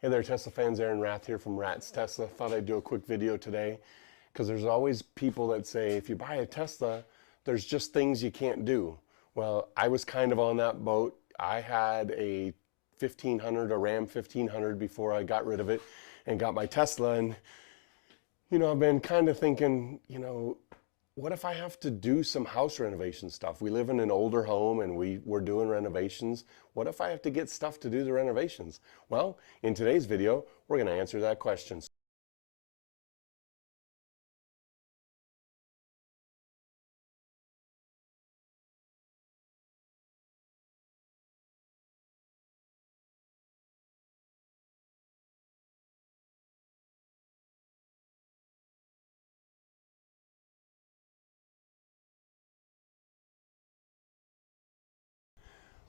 Hey there, Tesla fans. Aaron Rath here from Rat's Tesla. Thought I'd do a quick video today because there's always people that say if you buy a Tesla, there's just things you can't do. Well, I was kind of on that boat. I had a 1500, a Ram 1500 before I got rid of it and got my Tesla. And, I've been kind of thinking, what if I have to do some house renovation stuff? We live in an older home and we're doing renovations. What if I have to get stuff to do the renovations? Well, in today's video, we're going to answer that question.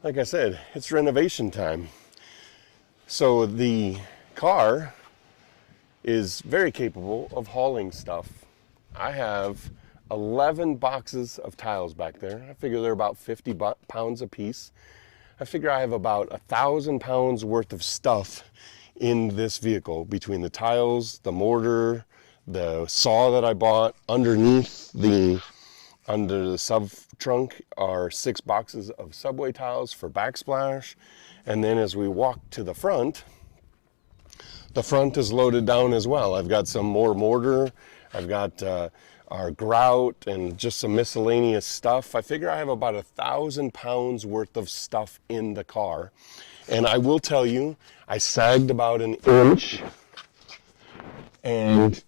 Like I said, it's renovation time. So the car is very capable of hauling stuff. I have 11 boxes of tiles back there. I figure they're about 50 pounds a piece. I figure I have about 1,000 pounds worth of stuff in this vehicle between the tiles, the mortar, the saw that I bought. Under the sub trunk are 6 boxes of subway tiles for backsplash. And then as we walk to the front is loaded down as well. I've got some more mortar. I've got our grout and just some miscellaneous stuff. I figure I have about 1,000 pounds worth of stuff in the car. And I will tell you, I sagged about an inch. And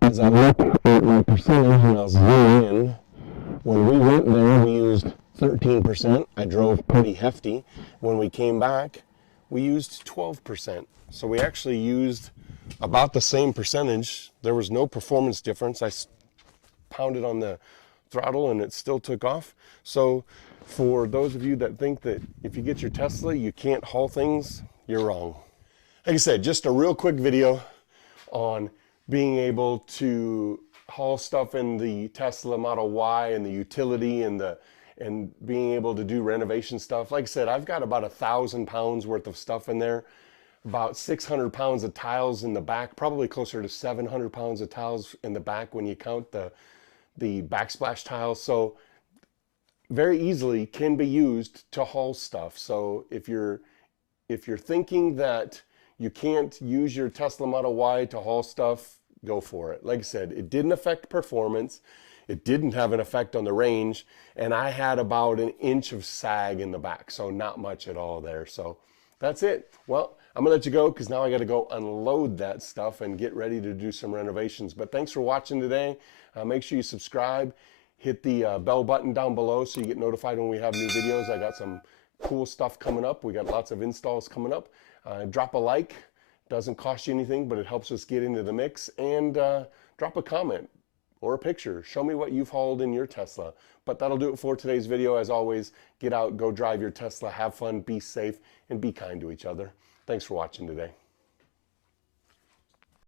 as I look at my percentage and I'll zoom in, when we went there, we used 13%. I drove pretty hefty. When we came back, we used 12%. So we actually used about the same percentage. There was no performance difference. I pounded on the throttle and it still took off. So for those of you that think that if you get your Tesla, you can't haul things, you're wrong. Like I said, just a real quick video on being able to haul stuff in the Tesla Model Y and the utility and being able to do renovation stuff. Like I said, I've got about 1,000 pounds worth of stuff in there, about 600 pounds of tiles in the back, probably closer to 700 pounds of tiles in the back when you count the backsplash tiles. So very easily can be used to haul stuff. So if you're thinking that you can't use your Tesla Model Y to haul stuff, go for it. Like I said, it didn't affect performance. It didn't have an effect on the range. And I had about an inch of sag in the back. So not much at all there. So that's it. Well, I'm going to let you go because now I got to go unload that stuff and get ready to do some renovations. But thanks for watching today. Make sure you subscribe. Hit the bell button down below so you get notified when we have new videos. I got some cool stuff coming up. We got lots of installs coming up. Drop a like. Doesn't cost you anything, but it helps us get into the mix. And drop a comment or a picture. Show me what you've hauled in your Tesla. But that'll do it for today's video. As always, get out, go drive your Tesla, have fun, be safe, and be kind to each other. Thanks for watching today.